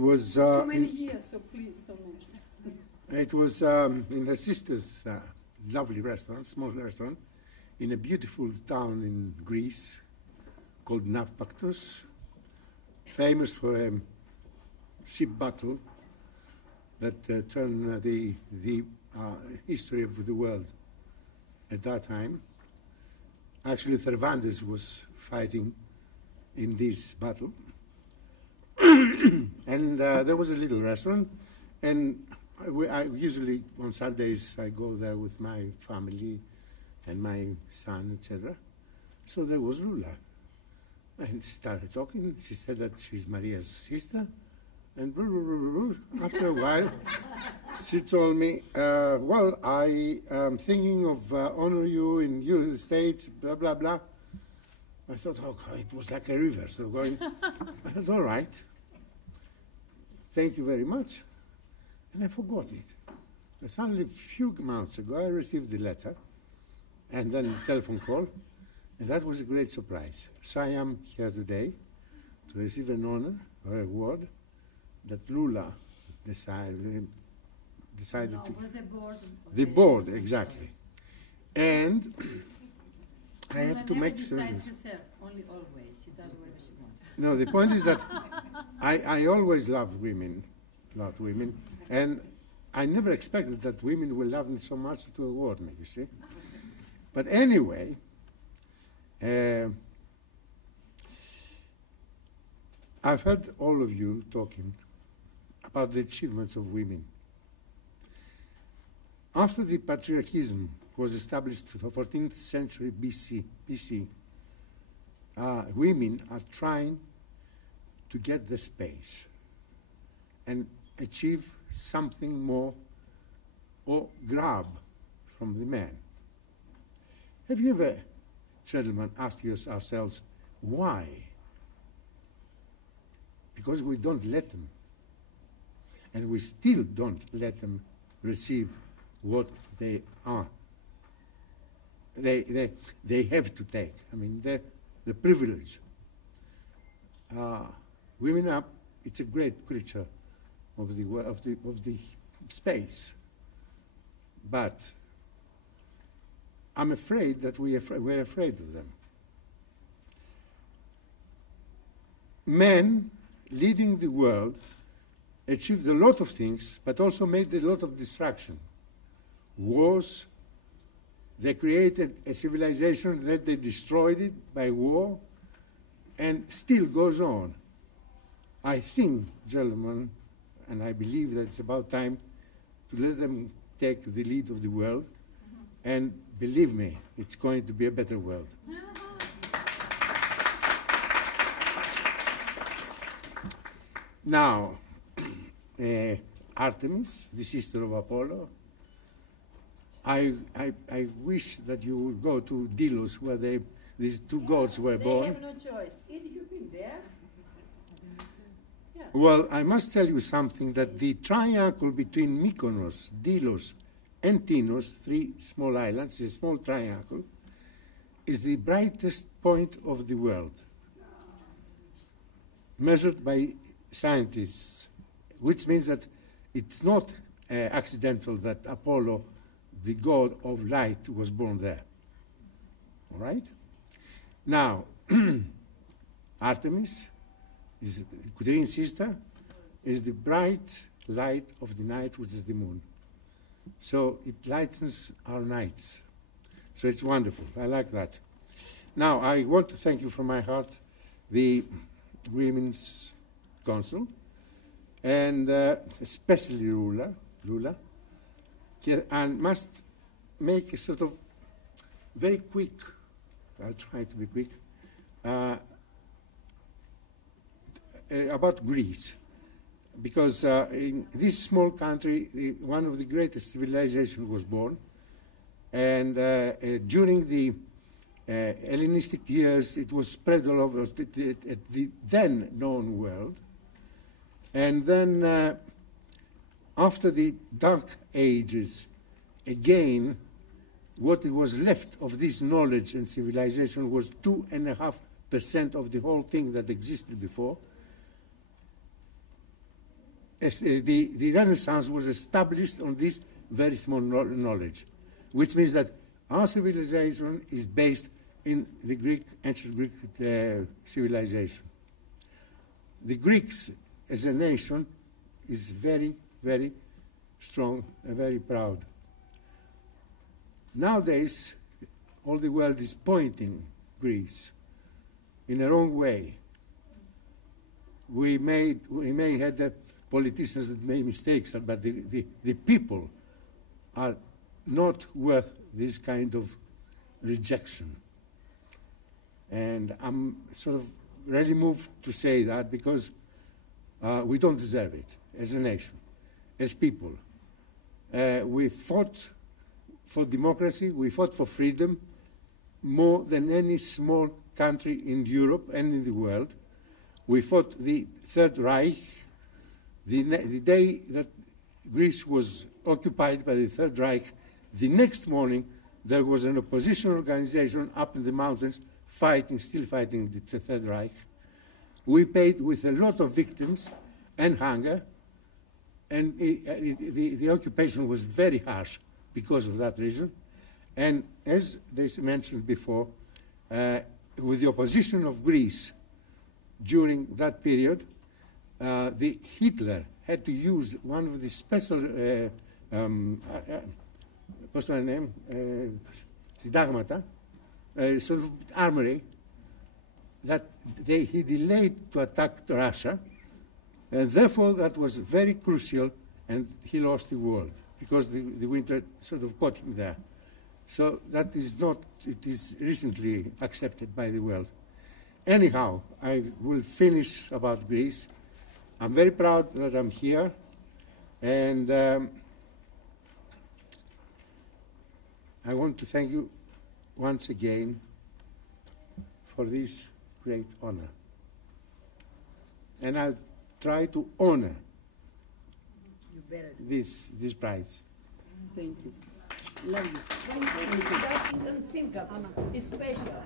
was too many years, so please don't mention it. It was in her sister's lovely restaurant, small restaurant, in a beautiful town in Greece called Naupaktos, famous for a ship battle that turned the history of the world at that time. Actually, Cervantes was fighting in this battle. And there was a little restaurant, and I usually on Sundays I go there with my family and my son, etc. So there was Lula, and started talking. She said that she's Maria's sister, and after a while, she told me, "Well, I am thinking of honor you in the States, blah blah blah." I thought, oh, it was like a river, so going. I thought, all right. Thank you very much. And I forgot it. And suddenly, a few months ago, I received the letter and then a telephone call, and that was a great surprise. So I am here today to receive an honor or award that Lula decided No, to. was the board. The board, exactly. And I Lula have to never make decides certain. herself, only always. She does whatever she wants. No, the point is that I always loved women, and I never expected that women will love me so much to award me, you see. But anyway, I've heard all of you talking about the achievements of women. After the patriarchism was established in the 14th century BC, women are trying to get the space and achieve something more or grab from the man. Have you ever, gentlemen, asked ourselves why? Because we don't let them. And we still don't let them receive what they are. They have to take. I mean, the privilege. Women are, it's a great creature of the space. But I'm afraid that we're afraid of them. Men leading the world achieved a lot of things, but also made a lot of destruction. Wars, they created a civilization that they destroyed it by war, and still goes on. I think, gentlemen, and I believe that it's about time to let them take the lead of the world, and believe me, it's going to be a better world. Now, Artemis, the sister of Apollo, I wish that you would go to Delos, where these two gods were born. They have no choice. Have you been there? Yeah. Well, I must tell you something, that the triangle between Mykonos, Delos, and Tinos, three small islands, a small triangle, is the brightest point of the world, measured by scientists, which means that it's not accidental that Apollo, the god of light, was born there. All right? Now, Artemis, is Queen sister, is the bright light of the night, which is the moon. So it lightens our nights. So it's wonderful. I like that. Now, I want to thank you from my heart, the Women's Council, and especially Lula, and must make a sort of very quick, I'll try to be quick, about Greece. Because in this small country, one of the greatest civilizations was born, and during the Hellenistic years, it was spread all over the then known world. And then after the Dark Ages, again, what was left of this knowledge and civilization was 2.5% of the whole thing that existed before. the Renaissance was established on this very small knowledge, which means that our civilization is based in the ancient Greek civilization. The Greeks, as a nation, is very, very strong and very proud. Nowadays, all the world is pointing Greece in a wrong way. We may have politicians that made mistakes, but the people are not worth this kind of rejection. And I'm sort of really moved to say that because we don't deserve it as a nation, as people. We fought for democracy, we fought for freedom more than any small country in Europe and in the world. We fought the Third Reich. The day that Greece was occupied by the Third Reich, the next morning there was an opposition organization up in the mountains still fighting the Third Reich. We paid with a lot of victims and hunger, and the occupation was very harsh because of that reason. And as they mentioned before, with the opposition of Greece during that period, Hitler had to use one of the special what's my name? Συντάγματα, sort of armory, that he delayed to attack Russia, and therefore that was very crucial, and he lost the war because the winter sort of caught him there. So that is not, it is recently accepted by the world. Anyhow, I will finish about Greece. I'm very proud that I'm here, and I want to thank you once again for this great honor. And I'll try to honor this prize. Thank you. Love you. Thank you. That is unthinkable. It's special.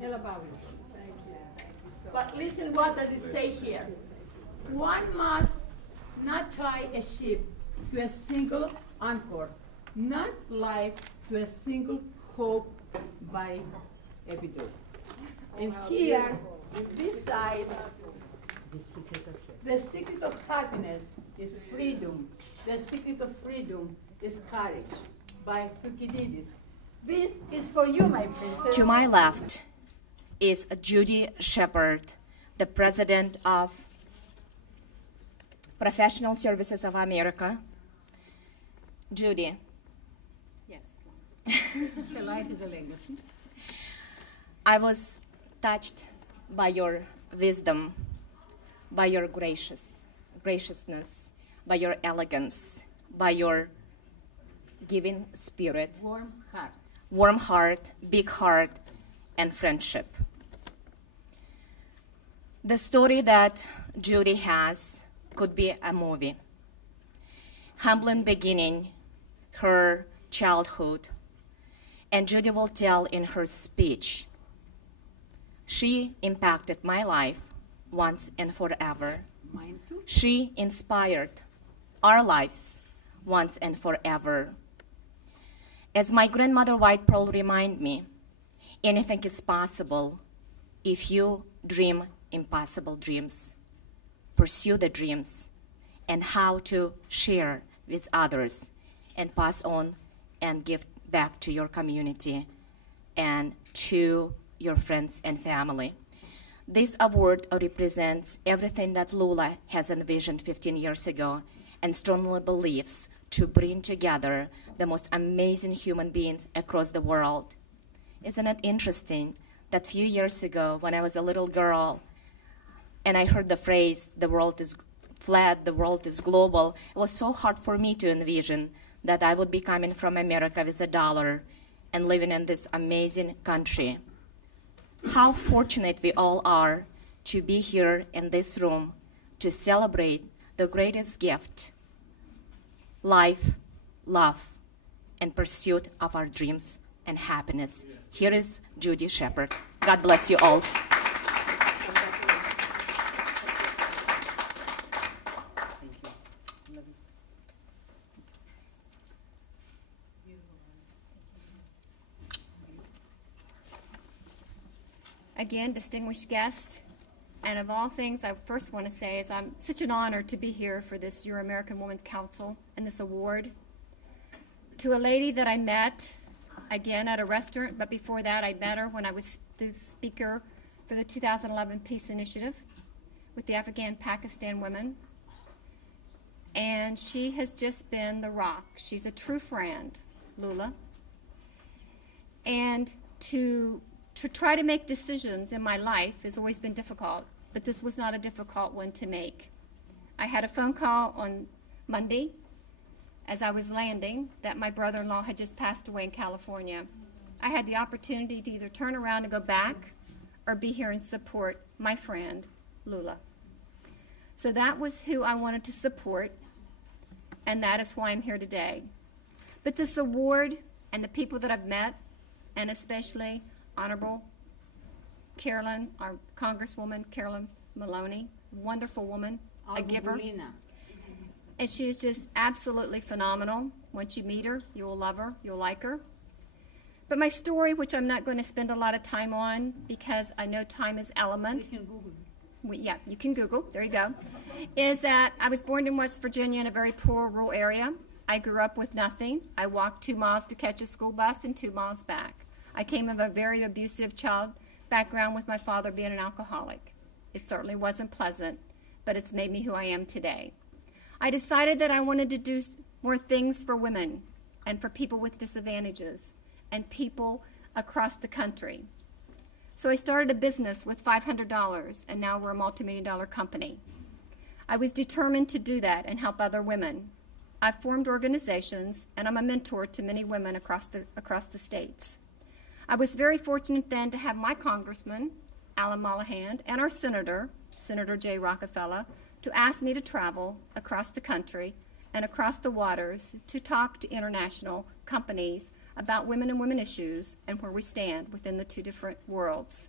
Tell about it. Thank you. Thank you so much. But listen, what does it say here? One must not tie a ship to a single anchor, not life to a single hope by evidence. And here, in this side, the secret of happiness is freedom. The secret of freedom is courage, by Thucydides. This is for you, my princess. To my left is Judy Shepard, the president of Professional Services of America. Judy. Yes. Her life is a legacy. I was touched by your wisdom, by your graciousness, by your elegance, by your giving spirit, warm heart, big heart, and friendship. The story that Judy has could be a movie. Humbling beginning, her childhood, and Judy will tell in her speech, she impacted my life once and forever. Mine too. She inspired our lives once and forever. As my grandmother White Pearl reminded me, anything is possible if you dream impossible dreams. Pursue the dreams and how to share with others and pass on and give back to your community and to your friends and family. This award represents everything that Lula has envisioned 15 years ago and strongly believes to bring together the most amazing human beings across the world. Isn't it interesting that a few years ago when I was a little girl and I heard the phrase, the world is flat, the world is global, it was so hard for me to envision that I would be coming from America with $1 and living in this amazing country. How fortunate we all are to be here in this room to celebrate the greatest gift, life, love, and pursuit of our dreams and happiness. Here is Judy Shepard. God bless you all. again, distinguished guest. And of all things, I first want to say is I'm such an honor to be here for this Euro-American Women's Council and this award. To a lady that I met, again, at a restaurant, but before that I met her when I was the speaker for the 2011 Peace Initiative with the Afghan-Pakistan women. And she has just been the rock. She's a true friend, Lula. And to try to make decisions in my life has always been difficult, but this was not a difficult one to make. I had a phone call on Monday as I was landing that my brother-in-law had just passed away in California. I had the opportunity to either turn around and go back or be here and support my friend, Lula. So that was who I wanted to support, and that is why I'm here today. But this award and the people that I've met, and especially Honorable Carolyn, our Congresswoman Carolyn Maloney, wonderful woman, a giver. And she is just absolutely phenomenal. Once you meet her, you will love her, you'll like her. But my story, which I'm not going to spend a lot of time on because I know time is element. You can Google. Yeah, you can Google, there you go, is that I was born in West Virginia in a very poor rural area. I grew up with nothing. I walked 2 miles to catch a school bus and 2 miles back. I came of a very abusive child background with my father being an alcoholic. It certainly wasn't pleasant, but it's made me who I am today. I decided that I wanted to do more things for women and for people with disadvantages and people across the country. So I started a business with $500, and now we're a multi-million-dollar company. I was determined to do that and help other women. I've formed organizations, and I'm a mentor to many women across the states. I was very fortunate then to have my congressman, Alan Mollahan, and our senator, Senator Jay Rockefeller, to ask me to travel across the country and across the waters to talk to international companies about women and women issues and where we stand within the 2 different worlds.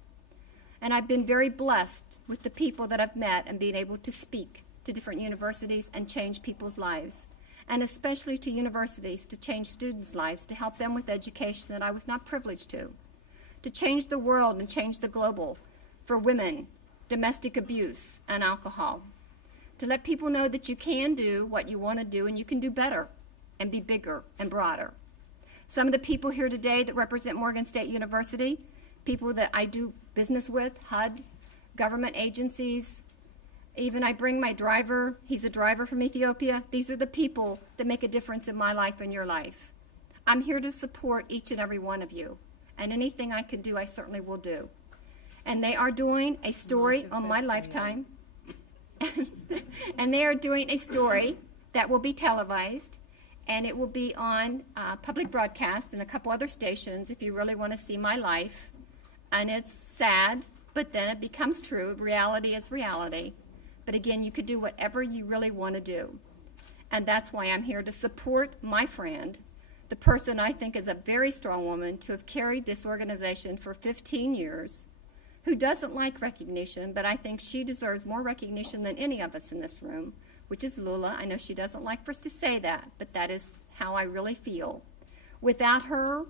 And I've been very blessed with the people that I've met and being able to speak to different universities and change people's lives, and especially to universities to change students' lives, to help them with education that I was not privileged to change the world and change the global for women, domestic abuse, and alcohol, to let people know that you can do what you want to do and you can do better and be bigger and broader. Some of the people here today that represent Morgan State University, people that I do business with, HUD, government agencies, even I bring my driver, he's a driver from Ethiopia. These are the people that make a difference in my life and your life. I'm here to support each and every one of you, and anything I can do, I certainly will do. And they are doing a story on my lifetime, and they are doing a story that will be televised, and it will be on public broadcast and a couple other stations if you really want to see my life. And it's sad, but then it becomes true. Reality is reality. But again, you could do whatever you really want to do. And that's why I'm here to support my friend, the person I think is a very strong woman to have carried this organization for 15 years, who doesn't like recognition, but I think she deserves more recognition than any of us in this room, which is Lula. I know she doesn't like for us to say that, but that is how I really feel. Without her,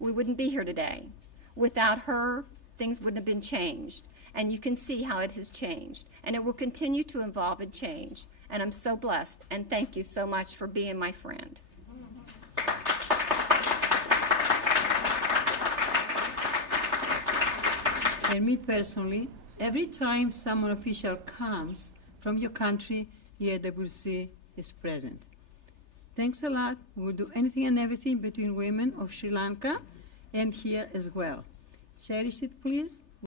we wouldn't be here today. Without her, things wouldn't have been changed. And you can see how it has changed. And it will continue to evolve and change. And I'm so blessed. And thank you so much for being my friend. And me personally, every time someone official comes from your country, EAWC is present. Thanks a lot. We'll do anything and everything between women of Sri Lanka and here as well. Cherish it, please.